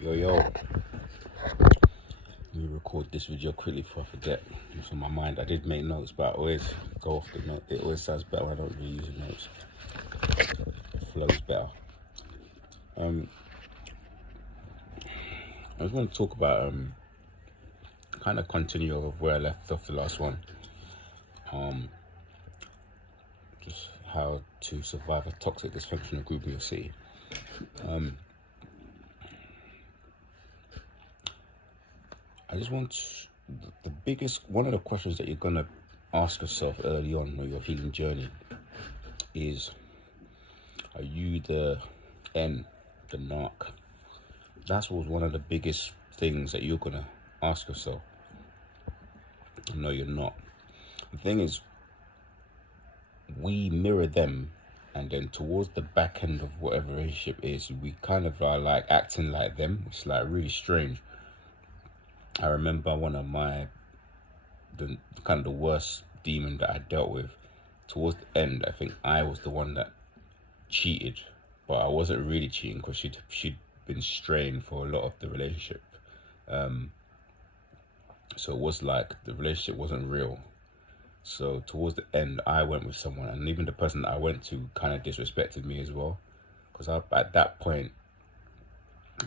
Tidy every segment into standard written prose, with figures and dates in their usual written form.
Yo, let me record this video quickly before I forget. It's on my mind. I did make notes, but I always go off the note. It always sounds better when I don't really use the notes. It flows better. I just want to talk about kind of continue of where I left off the last one. Just how to survive a toxic, dysfunctional group in your city. I just want one of the questions that you're gonna ask yourself early on in your healing journey is, are you the N, the narc? That's one of the biggest things that you're gonna ask yourself. No, you're not. The thing is, we mirror them, and then towards the back end of whatever relationship is, we kind of are like acting like them. It's like really strange. I remember one of the worst demon that I dealt with. Towards the end, I think I was the one that cheated, but I wasn't really cheating because she'd been straying for a lot of the relationship. So it was like the relationship wasn't real. So towards the end, I went with someone, and even the person that I went to kind of disrespected me as well, because at that point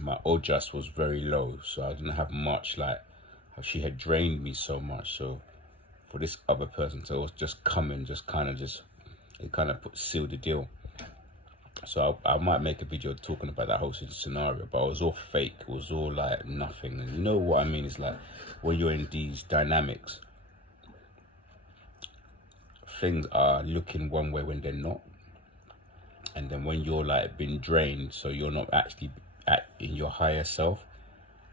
my ojas was very low, so I didn't have much. Like, she had drained me so much, so for this other person to just come and it kind of sealed the deal. So I might make a video talking about that whole scenario, but it was all fake. It was all like nothing. And you know what I mean? It's like when you're in these dynamics, things are looking one way when they're not, and then when you're like been drained, so you're not actually in your higher self,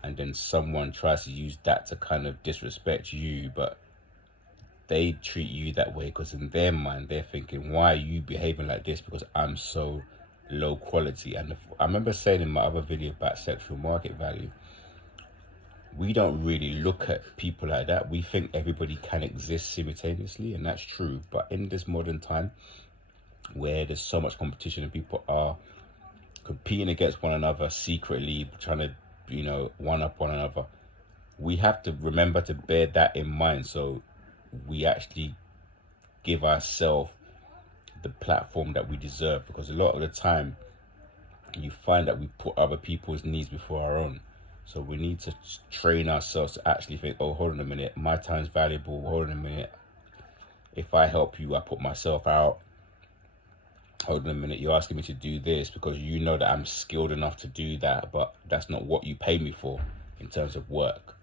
and then someone tries to use that to kind of disrespect you, but they treat you that way because in their mind they're thinking, why are you behaving like this because I'm so low quality? And I remember saying in my other video about sexual market value, we don't really look at people like that. We think everybody can exist simultaneously, and that's true. But in this modern time where there's so much competition and people are competing against one another secretly, trying to, one up one another, we have to remember to bear that in mind, so we actually give ourselves the platform that we deserve. Because a lot of the time you find that we put other people's needs before our own. So we need to train ourselves to actually think, oh, hold on a minute, my time's valuable. Hold on a minute, if I help you, I put myself out. Hold on a minute, you're asking me to do this because you know that I'm skilled enough to do that, but that's not what you pay me for in terms of work.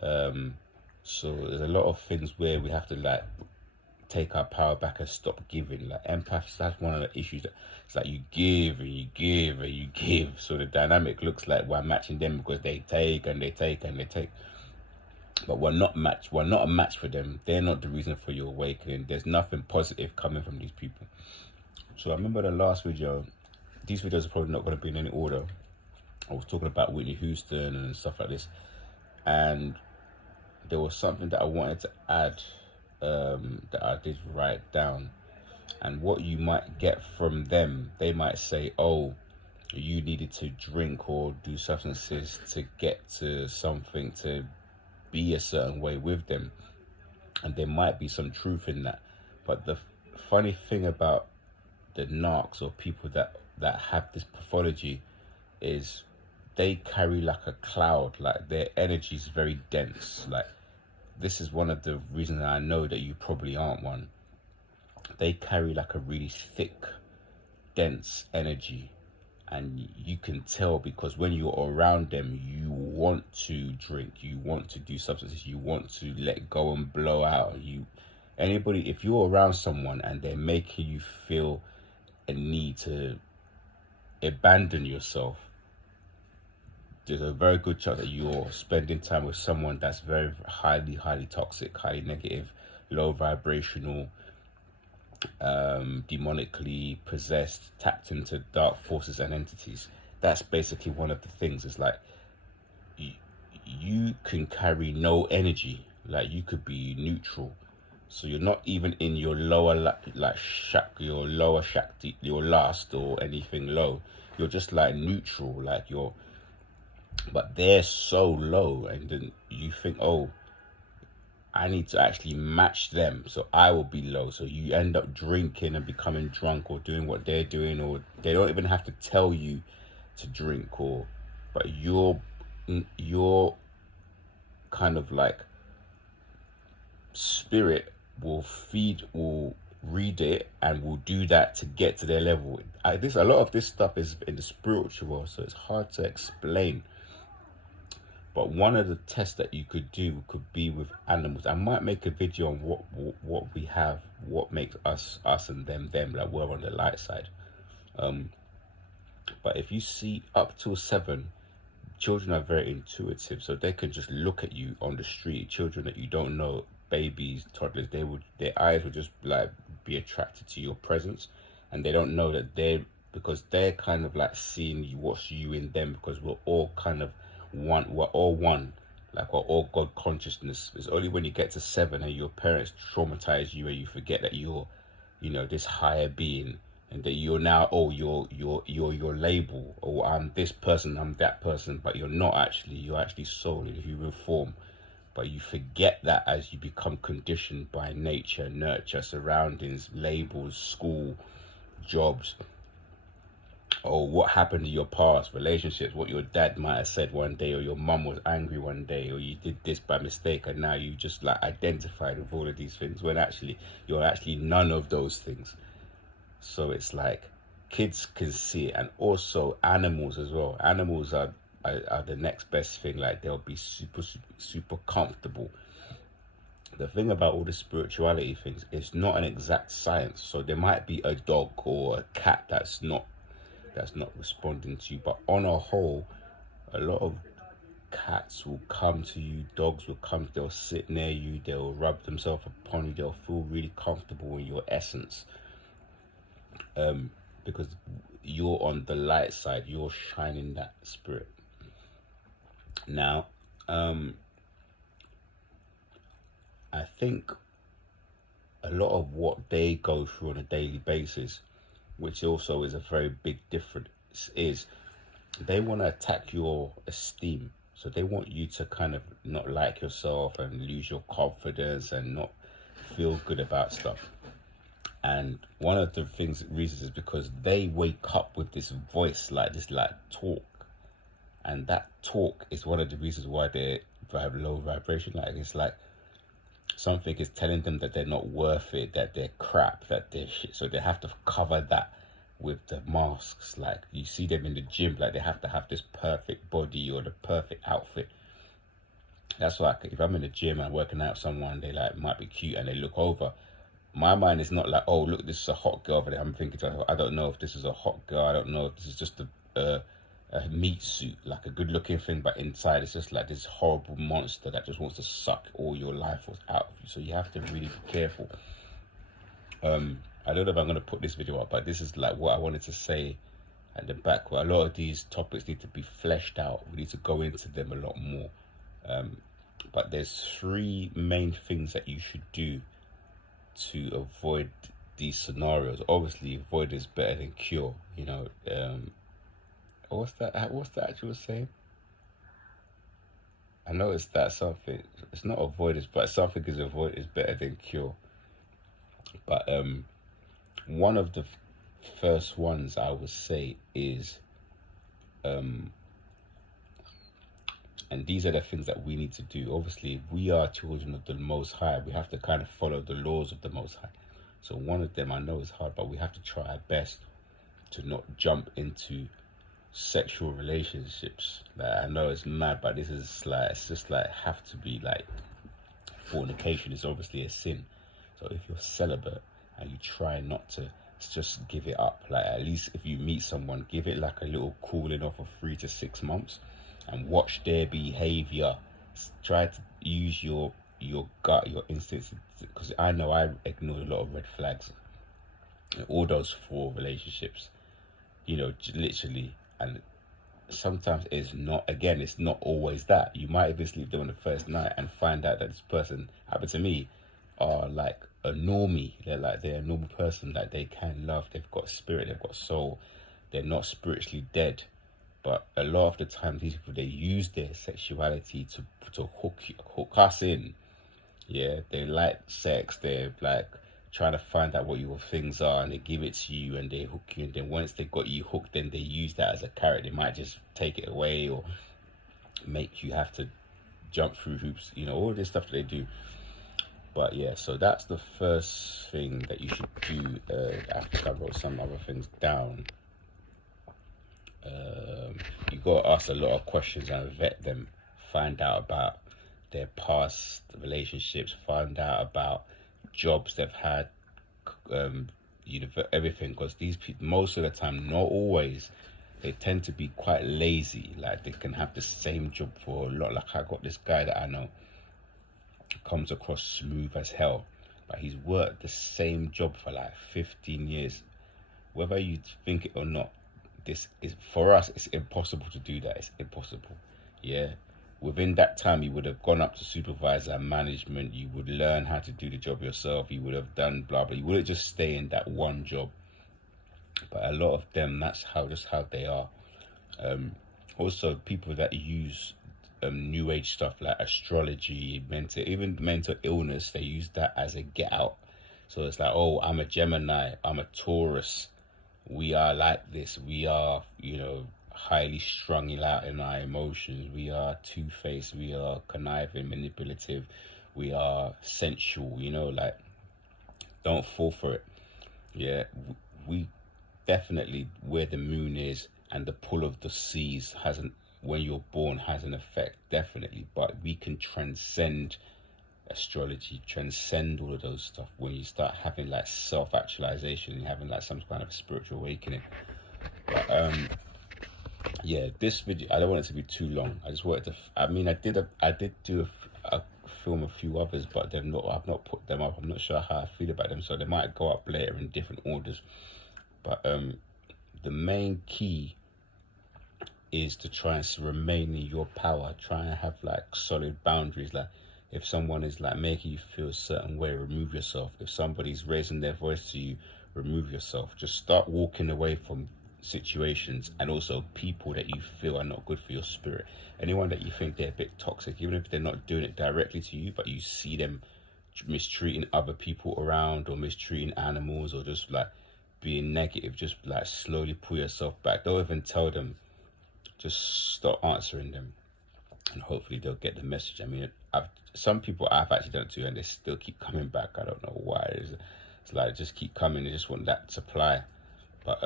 So there's a lot of things where we have to like take our power back and stop giving. Like empaths, that's one of the issues. That it's like you give and you give and you give, so the dynamic looks like we're matching them because they take and they take and they take, but we're not a match for them. They're not the reason for your awakening. There's nothing positive coming from these people. So I remember the last video, these videos are probably not going to be in any order. I was talking about Whitney Houston and stuff like this, and there was something that I wanted to add, that I did write down. And what you might get from them, they might say, oh, you needed to drink or do substances to get to something, to be a certain way with them. And there might be some truth in that. But the funny thing about the narcs, or people that have this pathology, is they carry like a cloud. Like their energy is very dense. Like, this is one of the reasons I know that you probably aren't one. They carry like a really thick, dense energy, and you can tell because when you're around them, you want to drink, you want to do substances, you want to let go and blow out. If you're around someone and they're making you feel a need to abandon yourself, there's a very good chance that you're spending time with someone that's very highly toxic, highly negative, low vibrational, demonically possessed, tapped into dark forces and entities. That's basically one of the things. It's like you can carry no energy. Like, you could be neutral, so you're not even in your lower your lower shakti, your last or anything low. You're just like neutral. Like, you're but they're so low, and then you think, oh, I need to actually match them, so I will be low. So you end up drinking and becoming drunk, or doing what they're doing, or they don't even have to tell you to drink, or but your kind of like spirit will read it and will do that to get to their level. A lot of this stuff is in the spiritual world, so it's hard to explain. But one of the tests that you could do could be with animals. I might make a video on what we have, what makes us and them, like we're on the light side. But if you see up till 7, children are very intuitive, so they can just look at you on the street. Children that you don't know, babies, toddlers, their eyes will just like be attracted to your presence, and they don't know that because they're kind of like seeing you, what's you in them, because we're all kind of one. We're all one. Like, we're all God consciousness. It's only when you get to 7 and your parents traumatize you and you forget that you're, this higher being, and that you're now, oh, you're your label, or I'm this person, I'm that person, but you're not actually. You're actually soul in human form. But you forget that as you become conditioned by nature, nurture, surroundings, labels, school, jobs, or what happened in your past, relationships, what your dad might have said one day, or your mum was angry one day, or you did this by mistake, and now you just like identified with all of these things, when actually you're actually none of those things. So it's like kids can see it, and also animals as well. Animals are the next best thing. Like, they'll be super comfortable. The thing about all the spirituality things, it's not an exact science. So there might be a dog or a cat that's not responding to you, but on a whole, a lot of cats will come to you, dogs will come, they'll sit near you, they'll rub themselves upon you, they'll feel really comfortable in your essence, because you're on the light side, you're shining that spirit. Now, I think a lot of what they go through on a daily basis, which also is a very big difference, is they want to attack your esteem. So they want you to kind of not like yourself and lose your confidence and not feel good about stuff. And one of the reasons is because they wake up with this voice, like this, like talk. And that talk is one of the reasons why they have low vibration. Like, it's like something is telling them that they're not worth it, that they're crap, that they're shit. So they have to cover that with the masks. Like, you see them in the gym, like they have to have this perfect body or the perfect outfit. That's why if I'm in the gym and working out with someone, they like might be cute, and they look over, my mind is not like, oh look, this is a hot girl over there. I'm thinking to myself, I don't know if this is a hot girl, I don't know if this is just a meat suit, like a good looking thing, but inside it's just like this horrible monster that just wants to suck all your life out of you. So you have to really be careful. I don't know if I'm going to put this video up, but this is like what I wanted to say at the back, where a lot of these topics need to be fleshed out. We need to go into them a lot more. But there's 3 main things that you should do to avoid these scenarios. Obviously, avoid is better than cure. What's the actual saying? I know it's that something. It's not avoidance, but something is better than cure. But one of the first ones I would say is, and these are the things that we need to do. Obviously, we are children of the Most High. We have to kind of follow the laws of the Most High. So one of them, I know is hard, but we have to try our best to not jump into sexual relationships. Like, I know it's mad, but this is like, it's just like, have to be like, fornication is obviously a sin. So if you're celibate and you try not to just give it up, like, at least if you meet someone, give it like a little cooling off of 3 to 6 months and watch their behavior. Try to use your gut, your instincts, because I know I ignored a lot of red flags in all those 4 relationships, literally. And sometimes it's not always that. You might even sleep there on the first night and find out that this person, happened to me, are like a normie. They're a normal person. Like, they can love, they've got spirit, they've got soul, they're not spiritually dead. But a lot of the time, these people, they use their sexuality to hook us in. Yeah, they like sex. They're like trying to find out what your things are, and they give it to you, and they hook you. And then once they got you hooked, then they use that as a carrot. They might just take it away or make you have to jump through hoops. All this stuff that they do. But yeah, so that's the first thing that you should do. I think I wrote some other things down. You got to ask a lot of questions and vet them. Find out about their past relationships. Find out about jobs they've had. Everything, because these people, most of the time, not always, they tend to be quite lazy. Like, they can have the same job for a lot. Like, I got this guy that I know, comes across smooth as hell, but he's worked the same job for like 15 years. Whether you think it or not, this is, for us, it's impossible to do that. It's impossible. Yeah, within that time, you would have gone up to supervisor and management. You would learn how to do the job yourself. You would have done blah blah. You wouldn't just stay in that one job. But a lot of them, that's just how they are. Also, people that use new age stuff like astrology, mental illness, they use that as a get out. So it's like, oh, I'm a Gemini, I'm a Taurus, we are like this, we are, highly strung out in our emotions, we are two-faced, we are conniving, manipulative, we are sensual, like, don't fall for it. Yeah, we definitely, where the moon is and the pull of the seas when you're born has an effect, definitely. But we can transcend astrology, transcend all of those stuff when you start having like self-actualization and having like some kind of spiritual awakening. But yeah, this video, I don't want it to be too long. I just wanted to, I did do a film a few others, but I've not put them up. I'm not sure how I feel about them, so they might go up later in different orders. But the main key is to try and remain in your power. Try and have like solid boundaries. Like, if someone is like making you feel a certain way, remove yourself. If somebody's raising their voice to you, remove yourself. Just start walking away from situations and also people that you feel are not good for your spirit. Anyone that you think they're a bit toxic, even if they're not doing it directly to you, but you see them mistreating other people around, or mistreating animals, or just like being negative, just like slowly pull yourself back. Don't even tell them, just stop answering them, and hopefully they'll get the message. I mean, some people I've actually done it to, and they still keep coming back. I don't know why. It's like, just keep coming. They just want that supply. But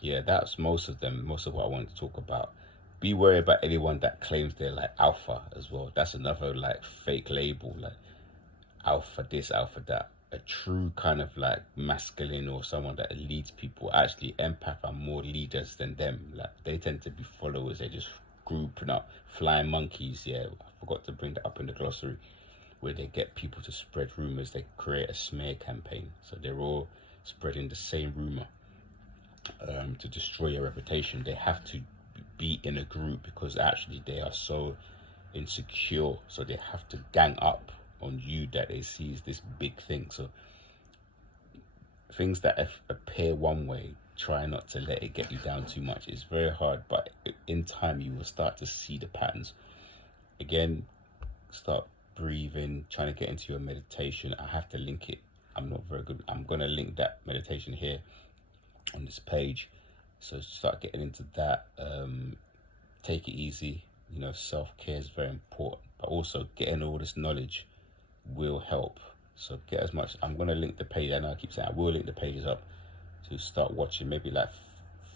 yeah, that's most of what I wanted to talk about. Be wary about anyone that claims they're like alpha as well. That's another like fake label, like alpha this, alpha that. A true kind of like masculine, or someone that leads people. Actually, empath are more leaders than them. Like, they tend to be followers. They just grouping up, flying monkeys. Yeah, I forgot to bring that up in the glossary, where they get people to spread rumors. They create a smear campaign, so they're all spreading the same rumor to destroy your reputation. They have to be in a group because actually they are so insecure, so they have to gang up on you that they see as this big thing. So things that appear one way, try not to let it get you down too much. It's very hard, but in time you will start to see the patterns. Again, start breathing, trying to get into your meditation. I have to link it. I'm not very good. I'm going to link that meditation here on this page. So start getting into that. Take it easy. Self-care is very important, but also getting all this knowledge will help. So get as much. I'm going to link the page. I know I keep saying I will link the pages up to start watching, maybe like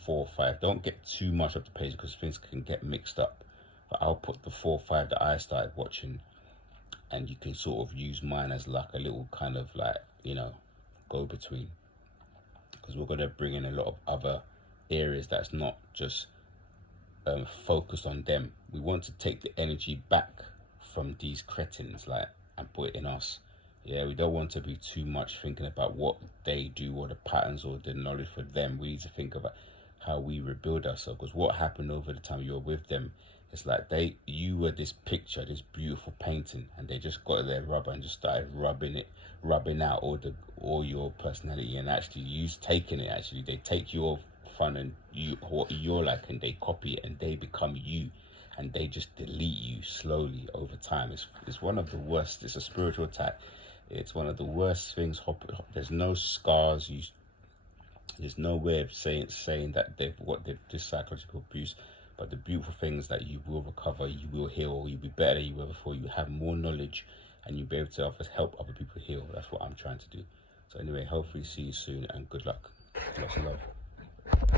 4 or 5. Don't get too much of the page because things can get mixed up, but I'll put the 4 or 5 that I started watching, and you can sort of use mine as like a little kind of like, go between, because we're going to bring in a lot of other areas that's not just focused on them. We want to take the energy back from these cretins, like, and put it in us. Yeah, we don't want to be too much thinking about what they do or the patterns or the knowledge for them. We need to think about how we rebuild ourselves, because what happened over the time you were with them, it's like you were this picture, this beautiful painting, and they just got their rubber and just started rubbing out all your personality, and actually taking it. Actually, they take your fun and what you're like, and they copy it and they become you, and they just delete you slowly over time. It's one of the worst. It's a spiritual attack. It's one of the worst things. There's no scars. There's no way of saying that they've this psychological abuse. But the beautiful thing is that you will recover, you will heal, you'll be better than you were before. You have more knowledge, and you'll be able to help other people heal. That's what I'm trying to do. So anyway, hopefully see you soon, and good luck. Lots of love.